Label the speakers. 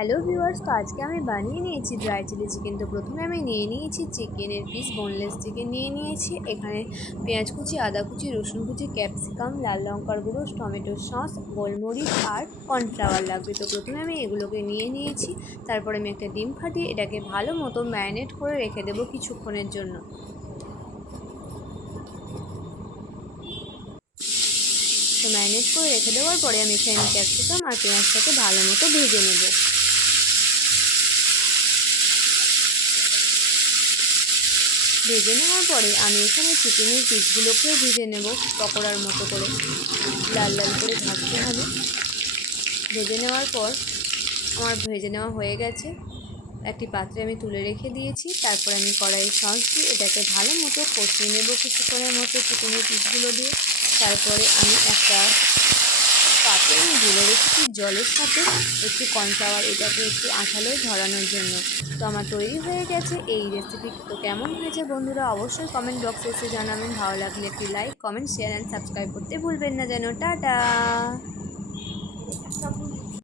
Speaker 1: Hello viewers তো আজকে আমি বানিয়ে নিয়েছি ড্রাই চিলি চিকেন তো প্রথমে আমি নিয়ে নিয়েছি চিকেনের পিস বোনলেস চিকেন নিয়ে নিয়েছি। এখানে পেঁয়াজ কুচি, আদা কুচি, রসুন কুচি ক্যাপসিকাম লাল লঙ্কার গুঁড়ো, টমেটো সস, গোলমরিচ আর কর্নফ্লাওয়ার লাগবে। তো প্রথমে আমি এগুলোকে নিয়ে নিয়েছি। তারপরে আমি একটা ডিম ফাটিয়ে এটাকে ভালো মতো ম্যারিনেট করে রেখে দেবো কিছুক্ষণের জন্য। তো ম্যারিনেট করে রেখে দেওয়ার পরে আমি এখানে ক্যাপসিকাম আর পেঁয়াজটাকে ভালো মতো ভেজে নেব। ভেজে নেওয়ার পরে আমি এখানে চিকেনের পিসগুলোকেও ভেজে নেব পকোড়ার মতো করে। লাল লাল করে ভাজতে হবে। ভেজে নেওয়ার পর আমার ভেজে নেওয়া হয়ে গেছে। একটি পাত্রে আমি তুলে রেখে দিয়েছি। তারপর আমি কড়াইয়ে সস দিয়ে এটাকে ভালো মতো কষিয়ে নেব কিছুক্ষণের মতো চিকেনের পিসগুলো দিয়ে। তারপরে আমি একটা পাত্রে আমি গুলে রেখেছি, জলের সাথে একটু কর্নফ্লাওয়ার এটাকে একটু আঠালো ধরানোর জন্য। তো আমার তৈরি হয়ে গেছে এই রেসিপি তো কেমন হয়েছে বন্ধুরা অবশ্যই কমেন্ট বক্সে এসে জানাবেন। ভালো লাগলে একটি like comment share and subscribe করতে ভুলবেন না যেন। টাটা!